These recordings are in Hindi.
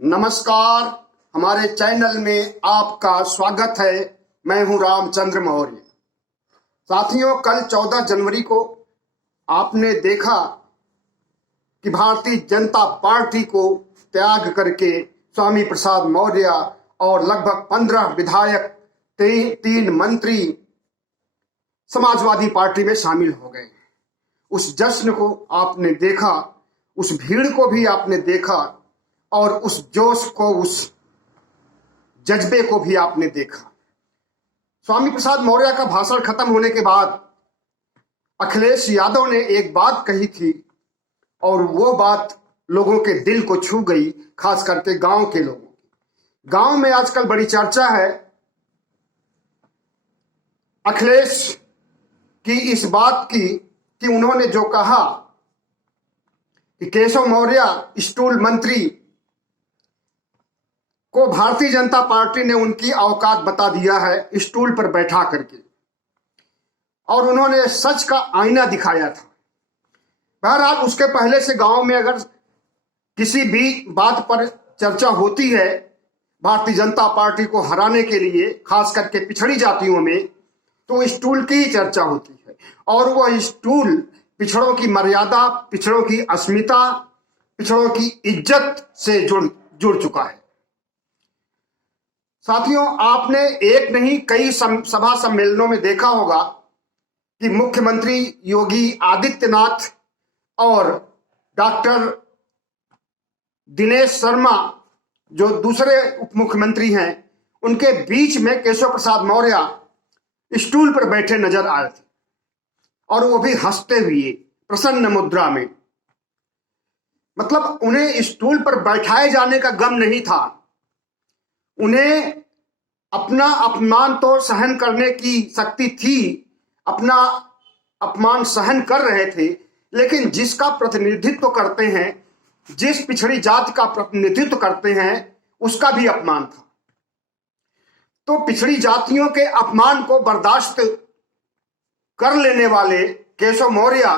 नमस्कार। हमारे चैनल में आपका स्वागत है। मैं हूं रामचंद्र मौर्य। साथियों, कल 14 जनवरी को आपने देखा कि भारतीय जनता पार्टी को त्याग करके स्वामी प्रसाद मौर्य और लगभग 15 विधायक, 3 मंत्री समाजवादी पार्टी में शामिल हो गए। उस जश्न को आपने देखा, उस भीड़ को भी आपने देखा और उस जोश को, उस जज्बे को भी आपने देखा। स्वामी प्रसाद मौर्य का भाषण खत्म होने के बाद अखिलेश यादव ने एक बात कही थी और वो बात लोगों के दिल को छू गई, खास करके गांव के लोगों की। गांव में आजकल बड़ी चर्चा है अखिलेश की इस बात की कि उन्होंने जो कहा कि केशव मौर्य स्टूल मंत्री को भारतीय जनता पार्टी ने उनकी औकात बता दिया है स्टूल पर बैठा करके, और उन्होंने सच का आईना दिखाया था। बहरहाल उसके पहले से गांव में अगर किसी भी बात पर चर्चा होती है भारतीय जनता पार्टी को हराने के लिए, खास करके पिछड़ी जातियों में, तो स्टूल की ही चर्चा होती है। और वह स्टूल पिछड़ों की मर्यादा, पिछड़ों की अस्मिता, पिछड़ों की इज्जत से जुड़ चुका है। साथियों, आपने एक नहीं कई सभा सम्मेलनों में देखा होगा कि मुख्यमंत्री योगी आदित्यनाथ और डॉक्टर दिनेश शर्मा, जो दूसरे उप मुख्यमंत्री हैं, उनके बीच में केशव प्रसाद मौर्य स्टूल पर बैठे नजर आए थे, और वो भी हंसते हुए, प्रसन्न मुद्रा में। मतलब उन्हें स्टूल पर बैठाए जाने का गम नहीं था, उन्हें अपना अपमान तो सहन करने की शक्ति थी, अपना अपमान सहन कर रहे थे, लेकिन जिसका प्रतिनिधित्व करते हैं, जिस पिछड़ी जाति का प्रतिनिधित्व करते हैं, उसका भी अपमान था। तो पिछड़ी जातियों के अपमान को बर्दाश्त कर लेने वाले केशव मौर्य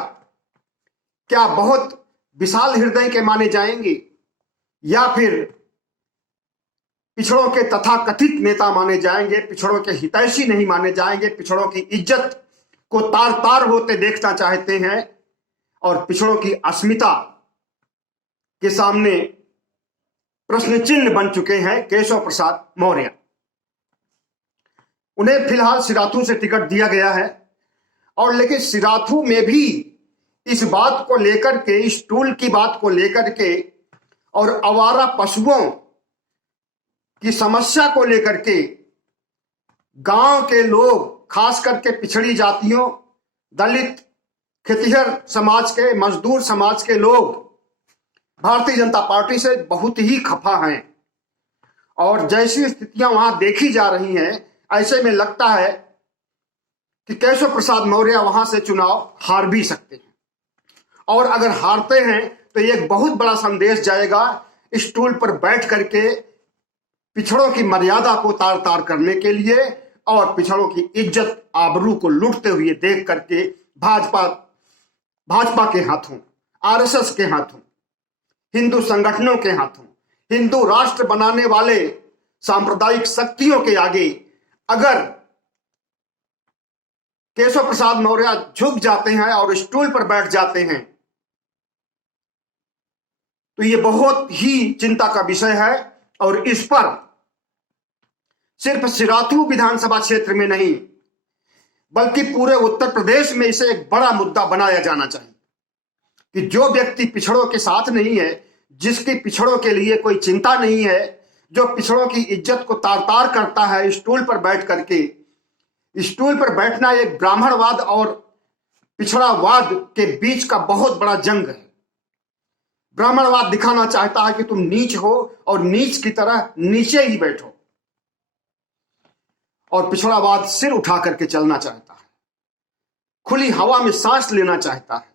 क्या बहुत विशाल हृदय के माने जाएंगे, या फिर पिछड़ों के तथाकथित नेता माने जाएंगे, पिछड़ों के हितैषी नहीं माने जाएंगे, पिछड़ों की इज्जत को तार तार होते देखना चाहते हैं, और पिछड़ों की अस्मिता के सामने प्रश्न चिन्ह बन चुके हैं केशव प्रसाद मौर्य। उन्हें फिलहाल सिराथू से टिकट दिया गया है, और लेकिन सिराथू में भी इस बात को लेकर के, इस टूल की बात को लेकर के और आवारा पशुओं की समस्या को लेकर के गांव के लोग, खास करके पिछड़ी जातियों, दलित, खेतिहर समाज के, मजदूर समाज के लोग भारतीय जनता पार्टी से बहुत ही खफा हैं। और जैसी स्थितियां वहां देखी जा रही हैं, ऐसे में लगता है कि केशव प्रसाद मौर्य वहां से चुनाव हार भी सकते हैं, और अगर हारते हैं तो ये एक बहुत बड़ा संदेश जाएगा स्टूल पर बैठ करके पिछड़ों की मर्यादा को तार तार करने के लिए, और पिछड़ों की इज्जत आबरू को लूटते हुए देख करके भाजपा के हाथों, आरएसएस के हाथों, हिंदू संगठनों के हाथों, हिंदू राष्ट्र बनाने वाले सांप्रदायिक शक्तियों के आगे अगर केशव प्रसाद मौर्य झुक जाते हैं और स्टूल पर बैठ जाते हैं, तो ये बहुत ही चिंता का विषय है। और इस पर सिर्फ सिराथू विधानसभा क्षेत्र में नहीं, बल्कि पूरे उत्तर प्रदेश में इसे एक बड़ा मुद्दा बनाया जाना चाहिए कि जो व्यक्ति पिछड़ों के साथ नहीं है, जिसकी पिछड़ों के लिए कोई चिंता नहीं है, जो पिछड़ों की इज्जत को तार तार करता है स्टूल पर बैठ करके। स्टूल पर बैठना एक ब्राह्मणवाद और पिछड़ावाद के बीच का बहुत बड़ा जंग है। ब्राह्मणवाद दिखाना चाहता है कि तुम नीच हो और नीच की तरह नीचे ही बैठो, और पिछड़ावाद सिर उठा करके चलना चाहता है, खुली हवा में सांस लेना चाहता है,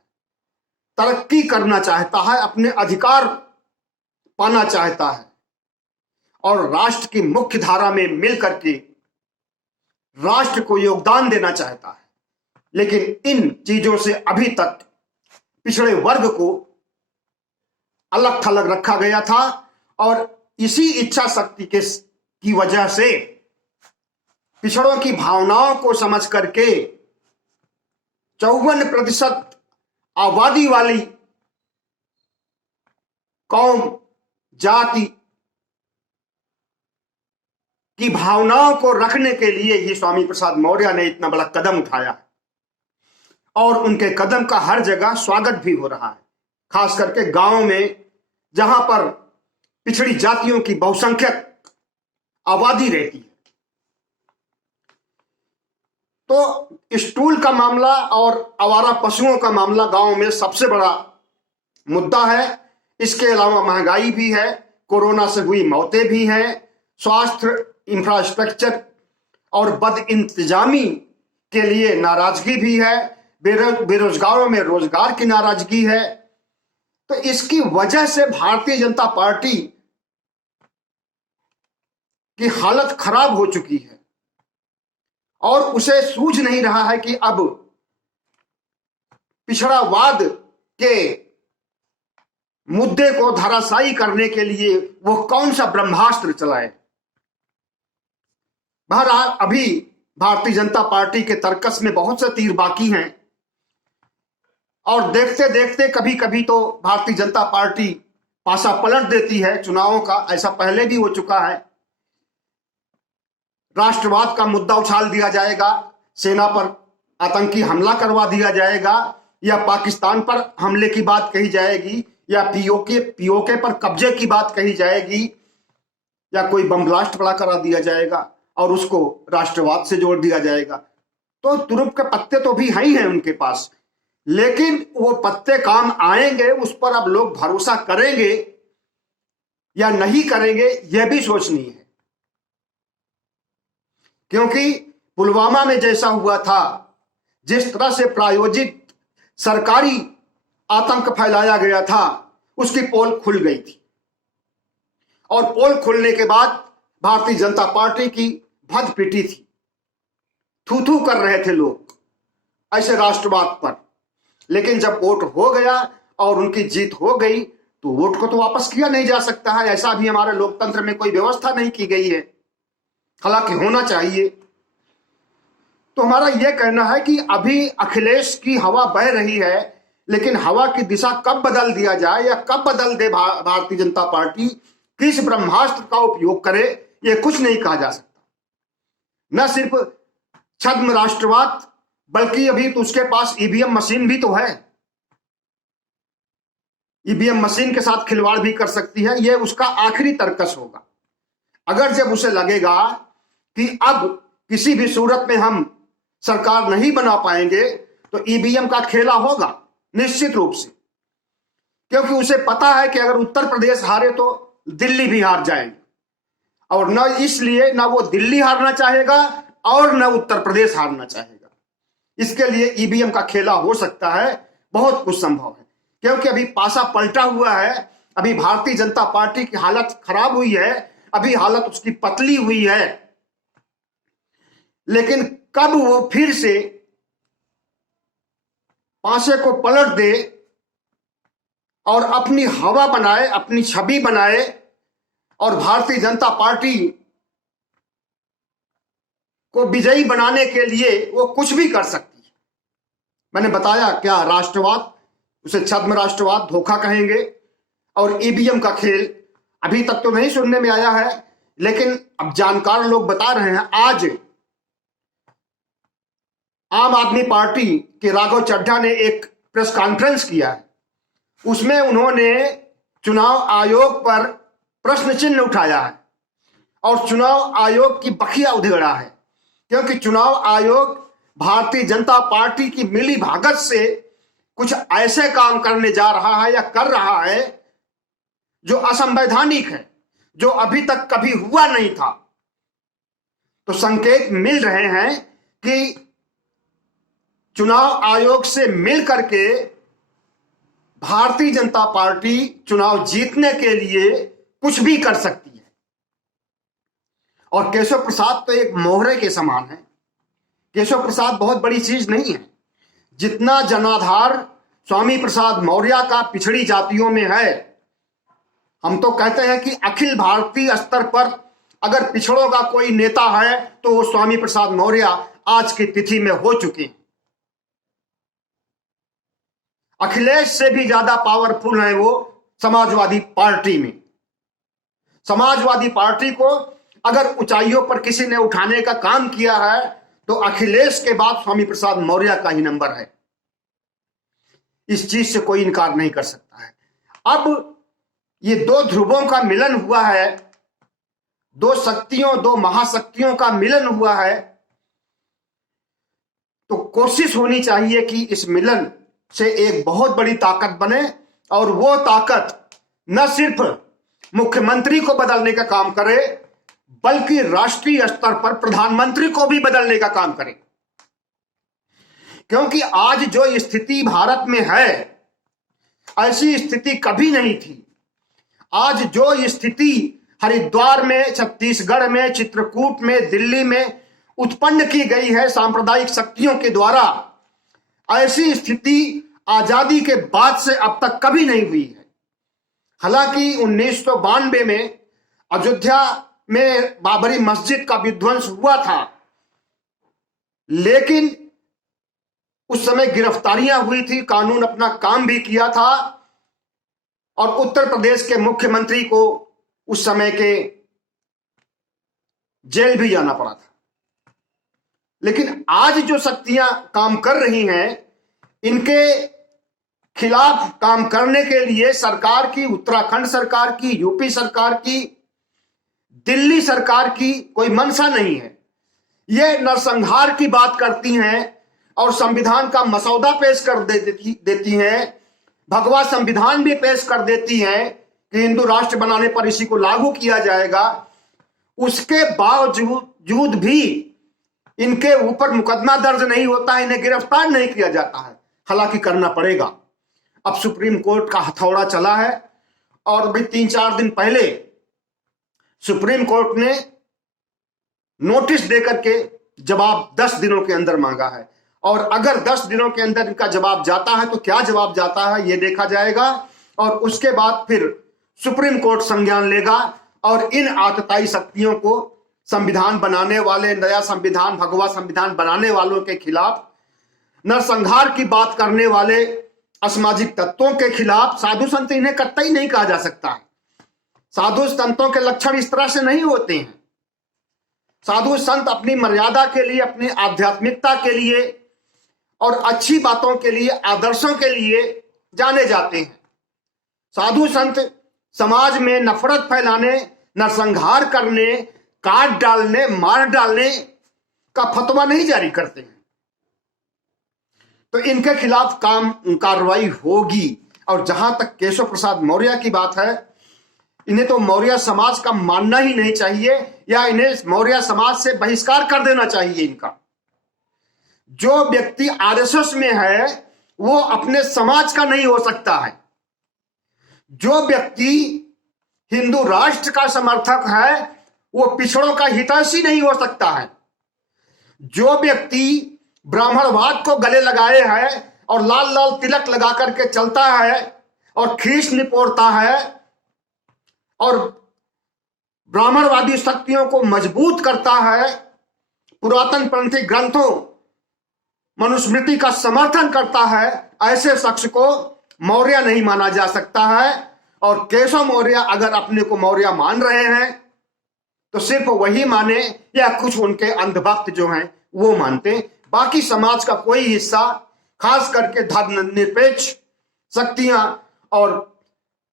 तरक्की करना चाहता है, अपने अधिकार पाना चाहता है, और राष्ट्र की मुख्य धारा में मिल करके राष्ट्र को योगदान देना चाहता है। लेकिन इन चीजों से अभी तक पिछड़े वर्ग को अलग थलग रखा गया था, और इसी इच्छा शक्ति की वजह से पिछड़ों की भावनाओं को समझ करके 54% आबादी वाली कौम जाति की भावनाओं को रखने के लिए ही स्वामी प्रसाद मौर्य ने इतना बड़ा कदम उठाया है और उनके कदम का हर जगह स्वागत भी हो रहा है, खास करके गांव में जहां पर पिछड़ी जातियों की बहुसंख्यक आबादी रहती है। तो स्टूल का मामला और आवारा पशुओं का मामला गांव में सबसे बड़ा मुद्दा है। इसके अलावा महंगाई भी है, कोरोना से हुई मौतें भी हैं, स्वास्थ्य इंफ्रास्ट्रक्चर और बद इंतजामी के लिए नाराजगी भी है, बेरोजगारों में रोजगार की नाराजगी है। तो इसकी वजह से भारतीय जनता पार्टी की हालत खराब हो चुकी है और उसे सूझ नहीं रहा है कि अब पिछड़ावाद के मुद्दे को धराशायी करने के लिए वो कौन सा ब्रह्मास्त्र चलाए। बहरहाल अभी भारतीय जनता पार्टी के तर्कस में बहुत से तीर बाकी हैं और देखते देखते कभी कभी तो भारतीय जनता पार्टी पासा पलट देती है चुनावों का। ऐसा पहले भी हो चुका है। राष्ट्रवाद का मुद्दा उछाल दिया जाएगा, सेना पर आतंकी हमला करवा दिया जाएगा या पाकिस्तान पर हमले की बात कही जाएगी या पीओके पर कब्जे की बात कही जाएगी या कोई बम ब्लास्ट बड़ा करा दिया जाएगा और उसको राष्ट्रवाद से जोड़ दिया जाएगा। तो तुरुप के पत्ते तो भी हैं ही हैं उनके पास, लेकिन वो पत्ते काम आएंगे उस पर अब लोग भरोसा करेंगे या नहीं करेंगे यह भी सोचनी है। क्योंकि पुलवामा में जैसा हुआ था, जिस तरह से प्रायोजित सरकारी आतंक फैलाया गया था, उसकी पोल खुल गई थी और पोल खुलने के बाद भारतीय जनता पार्टी की भद पिटी थी। थू थू कर रहे थे लोग ऐसे राष्ट्रवाद पर, लेकिन जब वोट हो गया और उनकी जीत हो गई तो वोट को तो वापस किया नहीं जा सकता है। ऐसा भी हमारे लोकतंत्र में कोई व्यवस्था नहीं की गई है, हालांकि होना चाहिए। तो हमारा यह कहना है कि अभी अखिलेश की हवा बह रही है, लेकिन हवा की दिशा कब बदल दिया जाए या कब बदल दे भारतीय जनता पार्टी, किस ब्रह्मास्त्र का उपयोग करे, यह कुछ नहीं कहा जा सकता। न सिर्फ छद्म राष्ट्रवाद, बल्कि अभी तो उसके पास ईवीएम मशीन भी तो है। ईवीएम मशीन के साथ खिलवाड़ भी कर सकती है। यह उसका आखिरी तर्कस होगा। अगर जब उसे लगेगा कि अब किसी भी सूरत में हम सरकार नहीं बना पाएंगे तो ईवीएम का खेला होगा निश्चित रूप से, क्योंकि उसे पता है कि अगर उत्तर प्रदेश हारे तो दिल्ली भी हार जाएंगे और न इसलिए न वो दिल्ली हारना चाहेगा और न उत्तर प्रदेश हारना चाहेगा। इसके लिए ईवीएम का खेला हो सकता है, बहुत कुछ संभव है, क्योंकि अभी पासा पलटा हुआ है। अभी भारतीय जनता पार्टी की हालत खराब हुई है, अभी हालत उसकी पतली हुई है, लेकिन कब वो फिर से पासे को पलट दे और अपनी हवा बनाए, अपनी छवि बनाए और भारतीय जनता पार्टी को विजयी बनाने के लिए वो कुछ भी कर सकती है। मैंने बताया क्या, राष्ट्रवाद, उसे छद्म राष्ट्रवाद धोखा कहेंगे, और ईवीएम का खेल अभी तक तो नहीं सुनने में आया है, लेकिन अब जानकार लोग बता रहे हैं। आज आम आदमी पार्टी के राघव चड्ढा ने एक प्रेस कॉन्फ्रेंस किया है, उसमें उन्होंने चुनाव आयोग पर प्रश्न चिन्ह उठाया है और चुनाव आयोग की बखिया उधेड़ा है, क्योंकि चुनाव आयोग भारतीय जनता पार्टी की मिली भागत से कुछ ऐसे काम करने जा रहा है या कर रहा है जो असंवैधानिक है, जो अभी तक कभी हुआ नहीं था। तो संकेत मिल रहे हैं कि चुनाव आयोग से मिल करके भारतीय जनता पार्टी चुनाव जीतने के लिए कुछ भी कर सकती है। और केशव प्रसाद तो एक मोहरे के समान है। केशव प्रसाद बहुत बड़ी चीज नहीं है। जितना जनाधार स्वामी प्रसाद मौर्य का पिछड़ी जातियों में है, हम तो कहते हैं कि अखिल भारतीय स्तर पर अगर पिछड़ों का कोई नेता है तो वो स्वामी प्रसाद मौर्य आज की तिथि में हो चुके हैं। अखिलेश से भी ज्यादा पावरफुल है वो समाजवादी पार्टी में। समाजवादी पार्टी को अगर ऊंचाइयों पर किसी ने उठाने का काम किया है तो अखिलेश के बाद स्वामी प्रसाद मौर्य का ही नंबर है। इस चीज से कोई इनकार नहीं कर सकता है। अब ये दो ध्रुवों का मिलन हुआ है, दो शक्तियों, दो महाशक्तियों का मिलन हुआ है, तो कोशिश होनी चाहिए कि इस मिलन से एक बहुत बड़ी ताकत बने और वो ताकत न सिर्फ मुख्यमंत्री को बदलने का काम करे बल्कि राष्ट्रीय स्तर पर प्रधानमंत्री को भी बदलने का काम करे। क्योंकि आज जो स्थिति भारत में है ऐसी स्थिति कभी नहीं थी। आज जो स्थिति हरिद्वार में, छत्तीसगढ़ में, चित्रकूट में, दिल्ली में उत्पन्न की गई है सांप्रदायिक शक्तियों के द्वारा, ऐसी स्थिति आजादी के बाद से अब तक कभी नहीं हुई है। हालांकि 1992 में अयोध्या में बाबरी मस्जिद का विध्वंस हुआ था, लेकिन उस समय गिरफ्तारियां हुई थी, कानून अपना काम भी किया था और उत्तर प्रदेश के मुख्यमंत्री को उस समय के जेल भी जाना पड़ा था। लेकिन आज जो शक्तियां काम कर रही हैं, इनके खिलाफ काम करने के लिए सरकार की, उत्तराखंड सरकार की, यूपी सरकार की, दिल्ली सरकार की कोई मंशा नहीं है। ये नरसंहार की बात करती हैं और संविधान का मसौदा पेश कर देती हैं, भगवा संविधान भी पेश कर देती हैं कि हिंदू राष्ट्र बनाने पर इसी को लागू किया जाएगा। उसके बावजूद भी इनके ऊपर मुकदमा दर्ज नहीं होता है, इन्हें गिरफ्तार नहीं किया जाता है। हालांकि करना पड़ेगा। अब सुप्रीम कोर्ट का हथौड़ा चला है और भी 3-4 दिन पहले सुप्रीम कोर्ट ने नोटिस देकर के जवाब 10 दिनों के अंदर मांगा है और अगर 10 दिनों के अंदर इनका जवाब जाता है तो क्या जवाब जाता है यह देखा जाएगा और उसके बाद फिर सुप्रीम कोर्ट संज्ञान लेगा और इन आतताई शक्तियों को, संविधान बनाने वाले, नया संविधान, भगवा संविधान बनाने वालों के खिलाफ, नरसंहार की बात करने वाले असामाजिक तत्वों के खिलाफ, साधु संत इन्हें कतई नहीं कहा जा सकता है। साधु संतों के लक्षण इस तरह से नहीं होते हैं। साधु संत अपनी मर्यादा के लिए, अपनी आध्यात्मिकता के लिए और अच्छी बातों के लिए, आदर्शों के लिए जाने जाते हैं। साधु संत समाज में नफरत फैलाने, नरसंहार करने, काट डालने, मार डालने का फतवा नहीं जारी करते हैं। तो इनके खिलाफ कार्रवाई होगी। और जहां तक केशव प्रसाद मौर्य की बात है, इन्हें तो मौर्य समाज का मानना ही नहीं चाहिए या इन्हें मौर्य समाज से बहिष्कार कर देना चाहिए। इनका जो व्यक्ति आरएसएस में है वो अपने समाज का नहीं हो सकता है। जो व्यक्ति हिंदू राष्ट्र का समर्थक है वो पिछड़ों का हितैषी नहीं हो सकता है। जो व्यक्ति ब्राह्मणवाद को गले लगाए है और लाल लाल तिलक लगा करके चलता है और खीस निपोड़ता है और ब्राह्मणवादी शक्तियों को मजबूत करता है, पुरातन पंथी ग्रंथों, मनुस्मृति का समर्थन करता है, ऐसे शख्स को मौर्य नहीं माना जा सकता है। और केशव मौर्य अगर अपने को मौर्य मान रहे हैं तो सिर्फ वही माने या कुछ उनके अंधभक्त जो हैं वो मानते। बाकी समाज का कोई हिस्सा, खास करके धर्मनिरपेक्ष शक्तियां और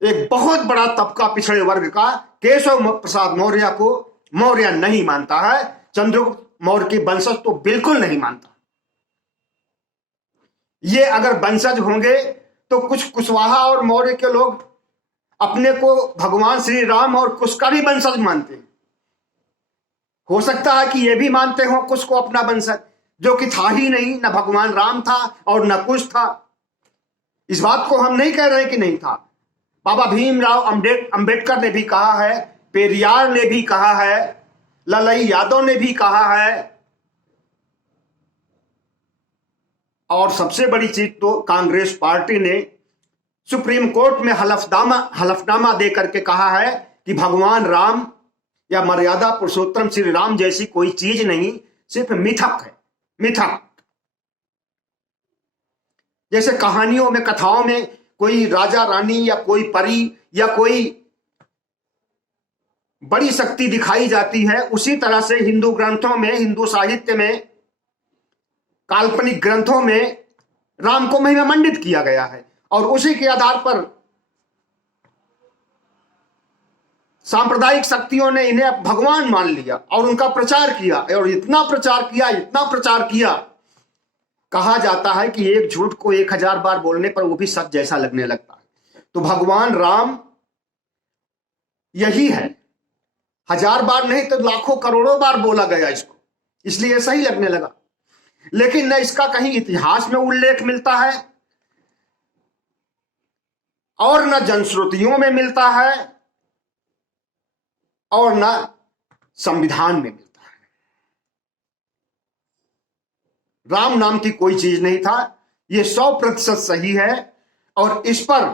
एक बहुत बड़ा तबका पिछड़े वर्ग का केशव प्रसाद मौर्य को मौर्य नहीं मानता है। चंद्रगुप्त मौर्य की वंशज तो बिल्कुल नहीं मानता। ये अगर वंशज होंगे तो कुछ कुशवाहा और मौर्य के लोग अपने को भगवान श्री राम और कुश का भी वंशज मानते हैं। हो सकता है कि ये भी मानते हो कुश को अपना वंशज, जो कि था ही नहीं, न भगवान राम था और न कुश था। इस बात को हम नहीं कह रहे कि नहीं था। बाबा भीमराव अंबेडकर ने भी कहा है, पेरियार ने भी कहा है, ललई यादव ने भी कहा है। और सबसे बड़ी चीज तो कांग्रेस पार्टी ने सुप्रीम कोर्ट में हलफनामा दे करके कहा है कि भगवान राम या मर्यादा पुरुषोत्तम श्री राम जैसी कोई चीज नहीं, सिर्फ मिथक है, मिथक। जैसे कहानियों में, कथाओं में कोई राजा रानी या कोई परी या कोई बड़ी शक्ति दिखाई जाती है, उसी तरह से हिंदू ग्रंथों में, हिंदू साहित्य में, काल्पनिक ग्रंथों में राम को महिमा मंडित किया गया है और उसी के आधार पर सांप्रदायिक शक्तियों ने इन्हें भगवान मान लिया और उनका प्रचार किया और इतना प्रचार किया, कहा जाता है कि एक झूठ को 1000 बार बोलने पर वो भी सच जैसा लगने लगता है। तो भगवान राम यही है, 1000 बार नहीं तो लाखों करोड़ों बार बोला गया इसको, इसलिए सही लगने लगा। लेकिन न इसका कहीं इतिहास में उल्लेख मिलता है और न जनश्रुतियों में मिलता है और न संविधान में मिलता है। राम नाम की कोई चीज नहीं था, यह 100% सही है। और इस पर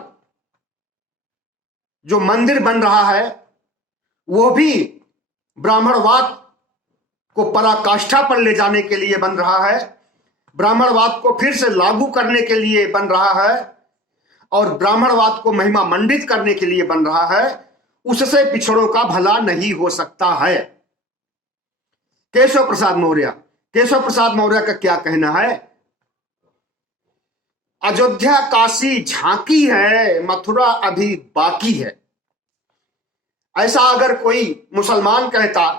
जो मंदिर बन रहा है वो भी ब्राह्मणवाद को पराकाष्ठा पर ले जाने के लिए बन रहा है, ब्राह्मणवाद को फिर से लागू करने के लिए बन रहा है और ब्राह्मणवाद को महिमा मंडित करने के लिए बन रहा है। उससे पिछड़ों का भला नहीं हो सकता है। केशव प्रसाद मौर्य का क्या कहना है? अयोध्या काशी झांकी है, मथुरा अभी बाकी है। ऐसा अगर कोई मुसलमान कहता,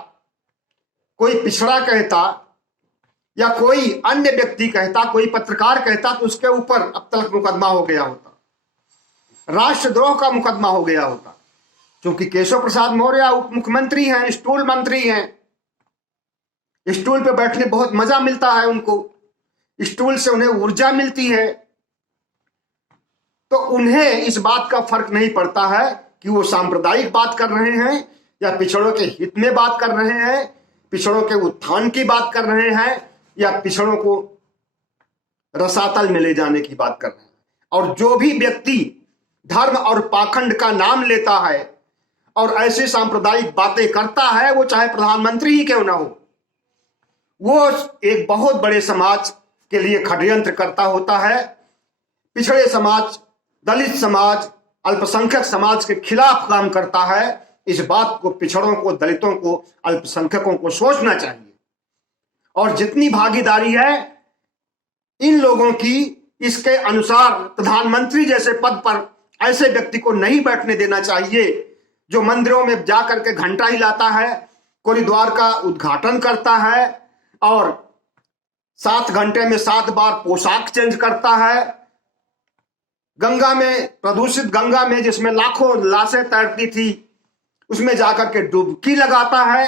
कोई पिछड़ा कहता या कोई अन्य व्यक्ति कहता, कोई पत्रकार कहता तो उसके ऊपर अब तक मुकदमा हो गया होता, राष्ट्रद्रोह का मुकदमा हो गया होता। क्योंकि केशव प्रसाद मौर्य उप मुख्यमंत्री हैं, स्टूल मंत्री हैं, स्टूल पे बैठने बहुत मजा मिलता है उनको, स्टूल से उन्हें ऊर्जा मिलती है। तो उन्हें इस बात का फर्क नहीं पड़ता है कि वो सांप्रदायिक बात कर रहे हैं या पिछड़ों के हित में बात कर रहे हैं, पिछड़ों के उत्थान की बात कर रहे हैं या पिछड़ों को रसातल में ले जाने की बात कर रहे हैं। और जो भी व्यक्ति धर्म और पाखंड का नाम लेता है और ऐसी सांप्रदायिक बातें करता है, वो चाहे प्रधानमंत्री ही क्यों ना हो, वो एक बहुत बड़े समाज के लिए षड्यंत्र करता होता है। पिछड़े समाज, दलित समाज, अल्पसंख्यक समाज के खिलाफ काम करता है। इस बात को पिछड़ों को, दलितों को, अल्पसंख्यकों को सोचना चाहिए। और जितनी भागीदारी है इन लोगों की, इसके अनुसार प्रधानमंत्री जैसे पद पर ऐसे व्यक्ति को नहीं बैठने देना चाहिए जो मंदिरों में जाकर के घंटा हिलाता है, कोरिद्वार का उद्घाटन करता है और 7 घंटे में 7 बार पोशाक चेंज करता है, गंगा में, प्रदूषित गंगा में जिसमें लाखों लाशें तैरती थी, उसमें जाकर के डुबकी लगाता है।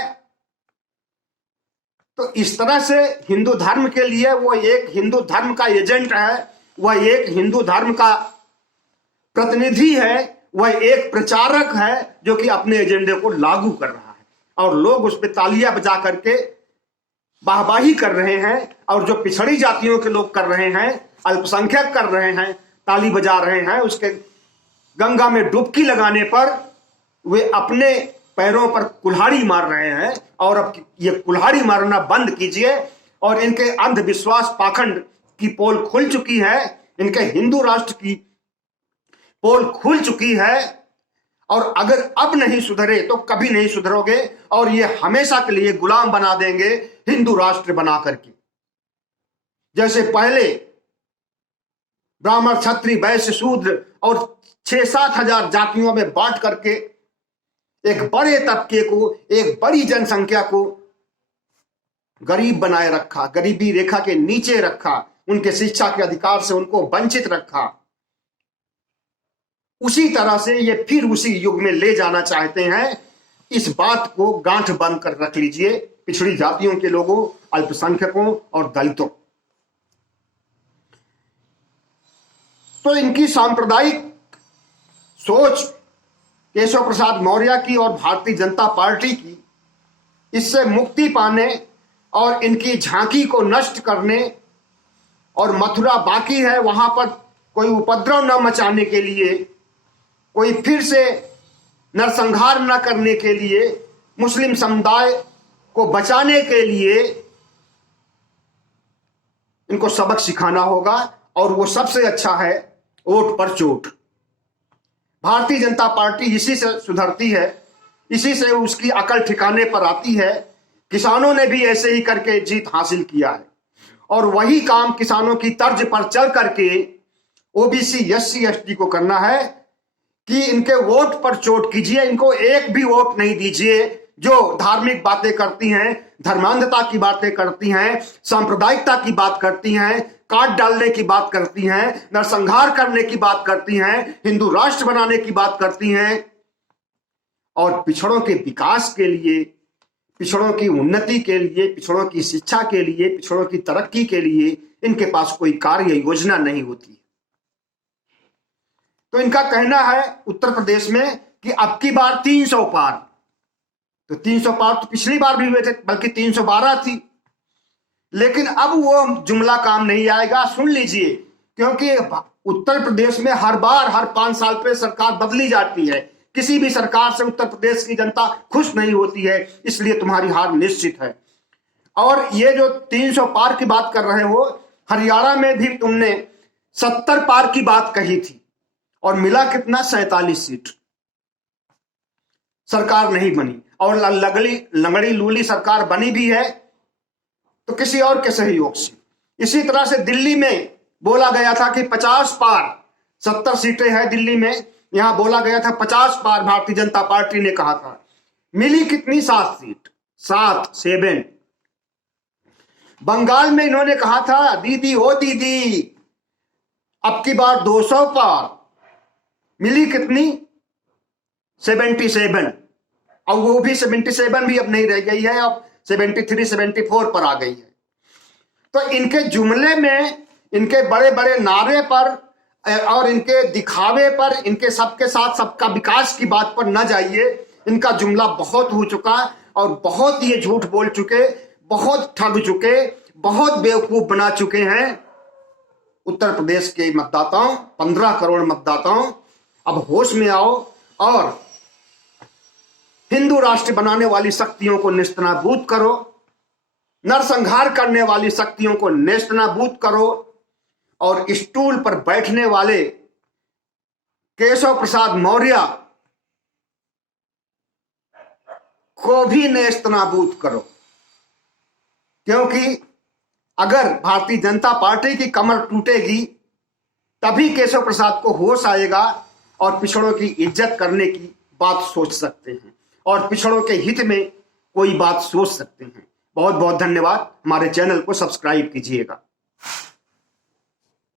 तो इस तरह से हिंदू धर्म के लिए वो एक हिंदू धर्म का एजेंट है, वह एक हिंदू धर्म का प्रतिनिधि है, वह एक प्रचारक है जो कि अपने एजेंडे को लागू कर रहा है और लोग उस पर तालियां बजा करके वाहवाही कर रहे हैं। और जो पिछड़ी जातियों के लोग कर रहे हैं, अल्पसंख्यक कर रहे हैं, ताली बजा रहे हैं, उसके गंगा में डुबकी लगाने पर वे अपने पैरों पर कुल्हाड़ी मार रहे हैं। और अब ये कुल्हाड़ी मारना बंद कीजिए। और इनके अंधविश्वास पाखंड की पोल खुल चुकी है, इनके हिंदू राष्ट्र की पोल खुल चुकी है। और अगर अब नहीं सुधरे तो कभी नहीं सुधरोगे और ये हमेशा के लिए गुलाम बना देंगे हिंदू राष्ट्र बना करके। जैसे पहले ब्राह्मण, क्षत्रिय, वैश्य, शूद्र और 6-7 हजार जातियों में बांट करके एक बड़े तबके को, एक बड़ी जनसंख्या को गरीब बनाए रखा, गरीबी रेखा के नीचे रखा, उनके शिक्षा के अधिकार से उनको वंचित रखा। उसी तरह से ये फिर उसी युग में ले जाना चाहते हैं। इस बात को गांठ बंद कर रख लीजिए, पिछड़ी जातियों के लोगों, अल्पसंख्यकों और दलितों। तो इनकी सांप्रदायिक सोच, केशव प्रसाद मौर्य की और भारतीय जनता पार्टी की, इससे मुक्ति पाने और इनकी झांकी को नष्ट करने, और मथुरा बाकी है, वहां पर कोई उपद्रव न मचाने के लिए, कोई फिर से नरसंहार न करने के लिए, मुस्लिम समुदाय को बचाने के लिए इनको सबक सिखाना होगा। और वो सबसे अच्छा है वोट पर चोट। भारतीय जनता पार्टी इसी से सुधरती है, इसी से उसकी अकल ठिकाने पर आती है। किसानों ने भी ऐसे ही करके जीत हासिल किया है और वही काम किसानों की तर्ज पर चल करके ओबीसी एससी एसटी को करना है कि इनके वोट पर चोट कीजिए, इनको एक भी वोट नहीं दीजिए जो धार्मिक बातें करती हैं, धर्मांधता की बातें करती हैं, सांप्रदायिकता की बात करती हैं, काट डालने की बात करती हैं, नरसंहार करने की बात करती हैं, हिंदू राष्ट्र बनाने की बात करती हैं और पिछड़ों के विकास के लिए, पिछड़ों की उन्नति के लिए, पिछड़ों की शिक्षा के लिए, पिछड़ों की तरक्की के लिए इनके पास कोई कार्य योजना नहीं होती। तो इनका कहना है उत्तर प्रदेश में कि अब की बार 300 पार। तो 300 पार तो पिछली बार भी हुए थे, बल्कि 312 थी। लेकिन अब वो जुमला काम नहीं आएगा। सुन लीजिए, क्योंकि उत्तर प्रदेश में हर बार हर 5 साल पे सरकार बदली जाती है। किसी भी सरकार से उत्तर प्रदेश की जनता खुश नहीं होती है, इसलिए तुम्हारी हार निश्चित है। और ये जो 300 पार की बात कर रहे हो, हरियाणा में भी तुमने 70 पार की बात कही थी और मिला कितना? 47 सीट। सरकार नहीं बनी और लंगड़ी लूली सरकार बनी भी है तो किसी और के सहयोग से। इसी तरह से दिल्ली में बोला गया था कि 50 पार, 70 सीटें हैं दिल्ली में, यहां बोला गया था 50 पार भारतीय जनता पार्टी ने कहा था। मिली कितनी? 7 सीट, 7 बंगाल में इन्होंने कहा था दीदी ओ दीदी अब की बार 200 पार, मिली कितनी? 77। और वो भी 77 भी अब नहीं रह गई है, अब 73 74 पर आ गई है। तो इनके जुमले में, इनके बड़े बड़े नारे पर और इनके दिखावे पर, इनके सबके साथ सबका विकास की बात पर न जाइए। इनका जुमला बहुत हो चुका और बहुत ये झूठ बोल चुके, बहुत ठग चुके, बहुत बेवकूफ बना चुके हैं उत्तर प्रदेश के मतदाताओं, 15 करोड़ मतदाताओं। अब होश में आओ और हिंदू राष्ट्र बनाने वाली शक्तियों को नेस्तनाबूद करो, नरसंहार करने वाली शक्तियों को नेस्तनाबूद करो और स्टूल पर बैठने वाले केशव प्रसाद मौर्य को भी नेस्तनाबूद करो। क्योंकि अगर भारतीय जनता पार्टी की कमर टूटेगी तभी केशव प्रसाद को होश आएगा और पिछड़ों की इज्जत करने की बात सोच सकते हैं और पिछड़ों के हित में कोई बात सोच सकते हैं। बहुत बहुत धन्यवाद। हमारे चैनल को सब्सक्राइब कीजिएगा।